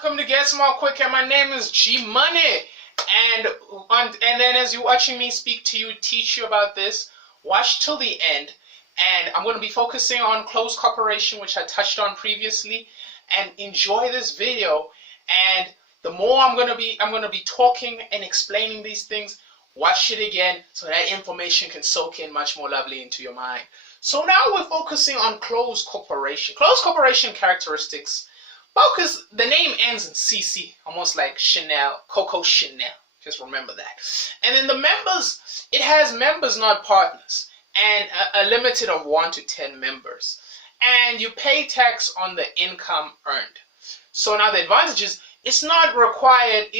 Welcome to Get Small Quick, and my name is G Money. And then as you're watching me speak to you, teach you about this, watch till the end. And I'm going to be focusing on closed corporation, which I touched on previously. And enjoy this video. And the more I'm going to be talking and explaining these things, watch it again so that information can soak in much more lovely into your mind. So now we're focusing on closed corporation. Closed corporation characteristics. Focus, the name ends in CC, almost like Chanel, Coco Chanel. Just remember that. And then the members, it has members, not partners, and a limited of 1 to 10 members. And you pay tax on the income earned. So now the advantage is it's not required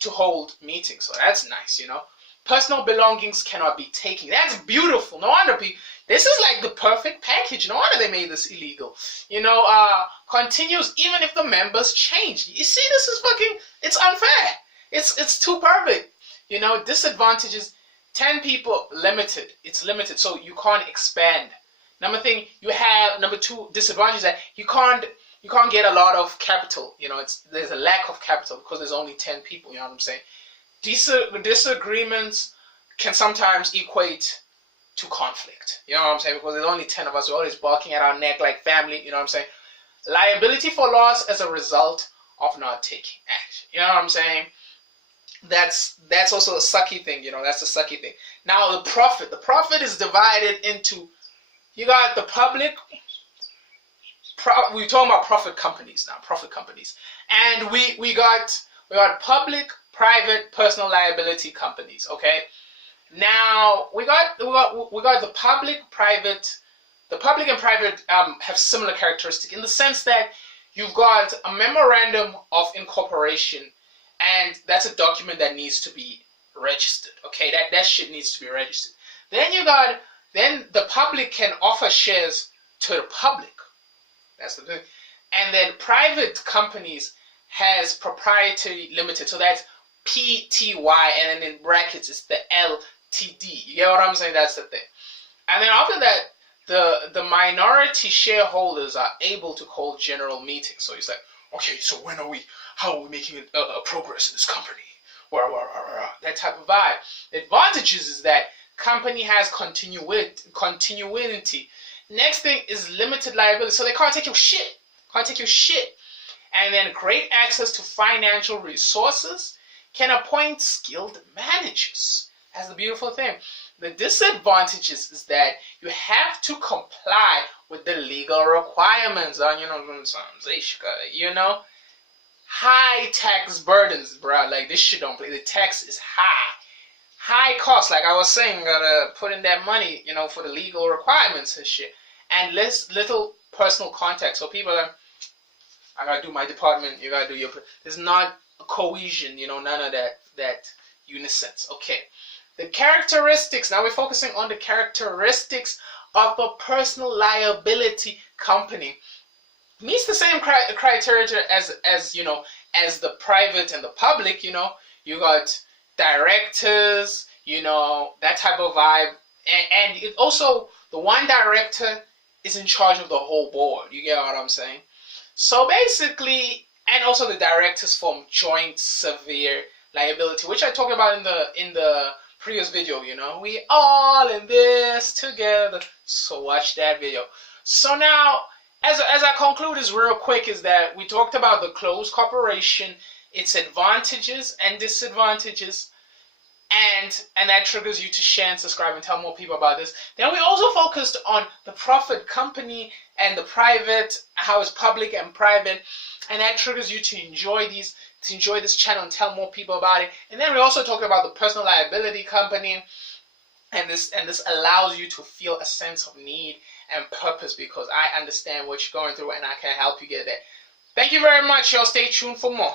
to hold meetings. So that's nice, you know. Personal belongings cannot be taken. That's beautiful. No wonder people. This is like the perfect package. No wonder they made this illegal. You know, continues even if the members change. You see, this is fucking. It's unfair. It's too perfect. You know, disadvantages. 10 people limited. It's limited, so you can't expand. Number two disadvantage is that you can't get a lot of capital. You know, there's a lack of capital because there's only 10 people. You know what I'm saying? Disagreements can sometimes equate to conflict. You know what I'm saying? Because there's only 10 of us. We're always barking at our neck like family. You know what I'm saying? Liability for loss as a result of not taking action. You know what I'm saying? That's also a sucky thing. You know, that's a sucky thing. Now the profit. The profit is divided into, you got the public. We're talking about profit companies now. Profit companies. And we got public, private, personal liability companies. Okay. Now we got the public, private. The public and private have similar characteristics in the sense that you've got a memorandum of incorporation, and that's a document that needs to be registered. Okay, that shit needs to be registered. Then the public can offer shares to the public. That's the thing. And then private companies has proprietary limited, so that's PTY, and then in brackets it's the LTD. You get what I'm saying? That's the thing. And then after that, the minority shareholders are able to call general meetings. So it's like, okay, so how are we making a progress in this company? That type of vibe. The advantages is that company has continuity. Next thing is limited liability. So they can't take your shit. And then great access to financial resources, can appoint skilled managers. That's the beautiful thing. The disadvantages is that you have to comply with the legal requirements. You know, high tax burdens, bro. Like this shit don't play. The tax is high cost. Like I was saying, gotta put in that money, you know, for the legal requirements and shit, and little personal contact. So people are, I gotta do my department. You gotta do your. There's not cohesion, you know, none of that unison. Okay, the characteristics. Now we're focusing on the characteristics of a personal liability company. Meets the same criteria as you know, as the private and the public. You know, you got directors, you know, that type of vibe, and it also the one director is in charge of the whole board. You get what I'm saying? So basically. And also the directors form joint severe liability, which I talked about in the previous video. You know, we all in this together. So watch that video. So now, as I conclude this real quick, is that we talked about the closed corporation, its advantages and disadvantages, and that triggers you to share and subscribe and tell more people about this. Then we also focused on the profit company and the private, how it's public and private. And that triggers you to enjoy this channel and tell more people about it. And then we also talk about the personal liability company, and this allows you to feel a sense of need and purpose because I understand what you're going through and I can help you get there. Thank you very much, y'all. Stay tuned for more.